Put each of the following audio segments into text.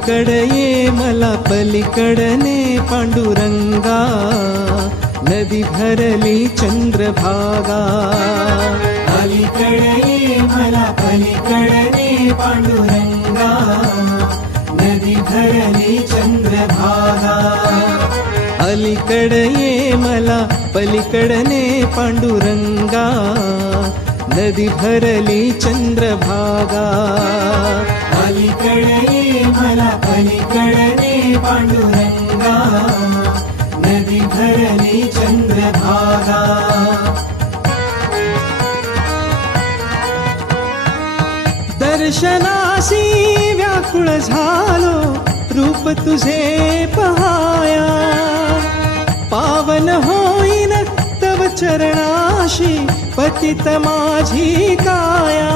अलीकडे ये मला पलीकडने पांडुरंगा, नदी भरली चंद्रभागा. अलीकडे ये मला पलीकडने पांडुरंगा, नदी भरली चंद्रभागा. अलीकडे ये मला पलीकडने पांडुरंगा, नदी भरली चंद्रभागा. अलीकडे ये मला पलीकडने पांडुरंगा, नदी भरली चंद्रभागा. दर्शनासी व्याकुळ झालो रूप तुझे पहाया, पावन होईन तव चरणाशी पतित माझी काया,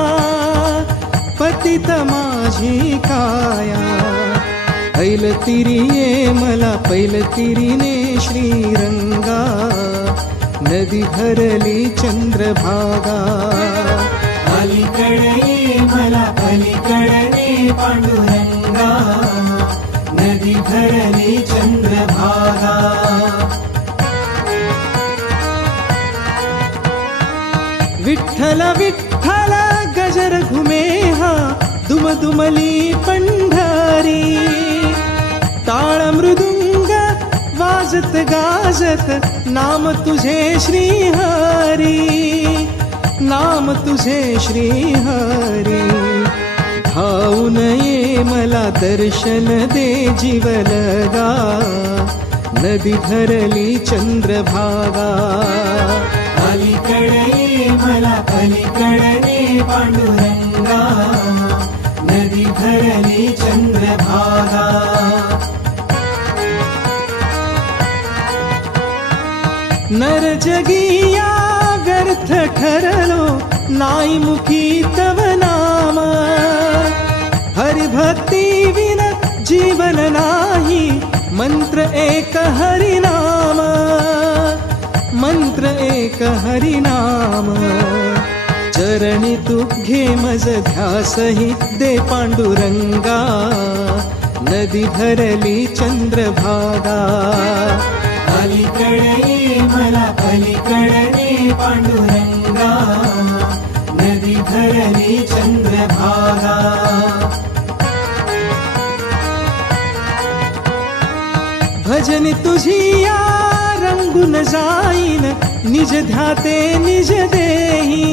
पतित माझी काया. ऐलतिरी ये मला पैलतिरीने श्रीरंगा, नदी भरली चंद्रभागा. अलीकडे ये मला पलीकडने पांडुरंगा, नदी भरली चंद्रभागा. विठ्ठल विठ्ठल गजर घुमे हा दुमदुमली पंढरी, टाळ मृदुंग वाजत गाजत नाम तुझे श्रीहरी, नाम तुझे श्रीहरी. धावून ये मला दर्शन दे जीवलगा, नदी भरली चंद्रभागा. अलीकडे ये मला पलीकडने पांडुरंगा, नदी भरली चंद्रभागा. नर जगिया व्यर्थ ठरलो नाई मुखी तव नाम, हरिभक्ती विन जीवन नाही, मंत्र एक हरिनाम, मंत्र एक हरिनाम. चरणी तू घे मज ध्यासही दे पांडुरंगा, नदी भरली चंद्रभागा. अलीकडे ये मला पलीकडने पांडुरंगा, नदी भरली चंद्रभागा. भजन तुझी या रंगून जाईन, निज ध्याते निज देही.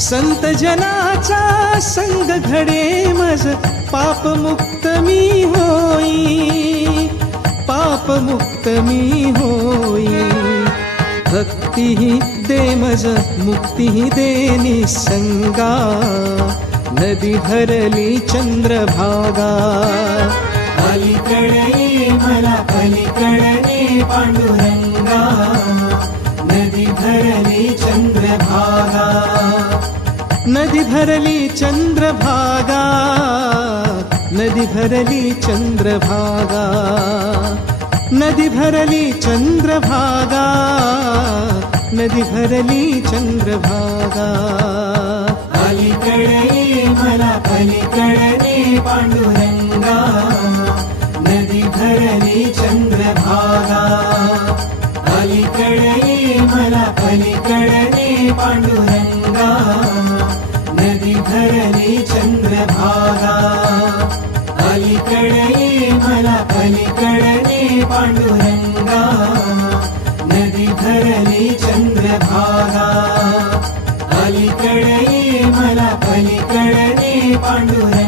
संत जनाचा संग घडे मज पाप मुक्त मी होई, पाप मुक्त मी होई. भक्तीही दे मज मुक्तीही दे निसंगा, नदी भरली चंद्रभागा. अलीकडे ये मला पलीकडने पांडुरंगा, नदी भरली चंद्रभागा. नदी भरली चंद्रभागा, नदी भरली चंद्रभागा, नदी भरली चंद्रभागा, नदी भरली चंद्रभागा. अलीकडे ये मला पलीकडने पांडुरंगा, नदी भरली चंद्रभागा. अलीकडे ये मला पलीकडने पांडुरंगा, नदी भरली चंद्रभागा. अलीकडे ये मला पलीकडने पांडुरंगा, नदी भरली चंद्रभागा. अलीकडे ये मला पलीकडने पांडुरंगा.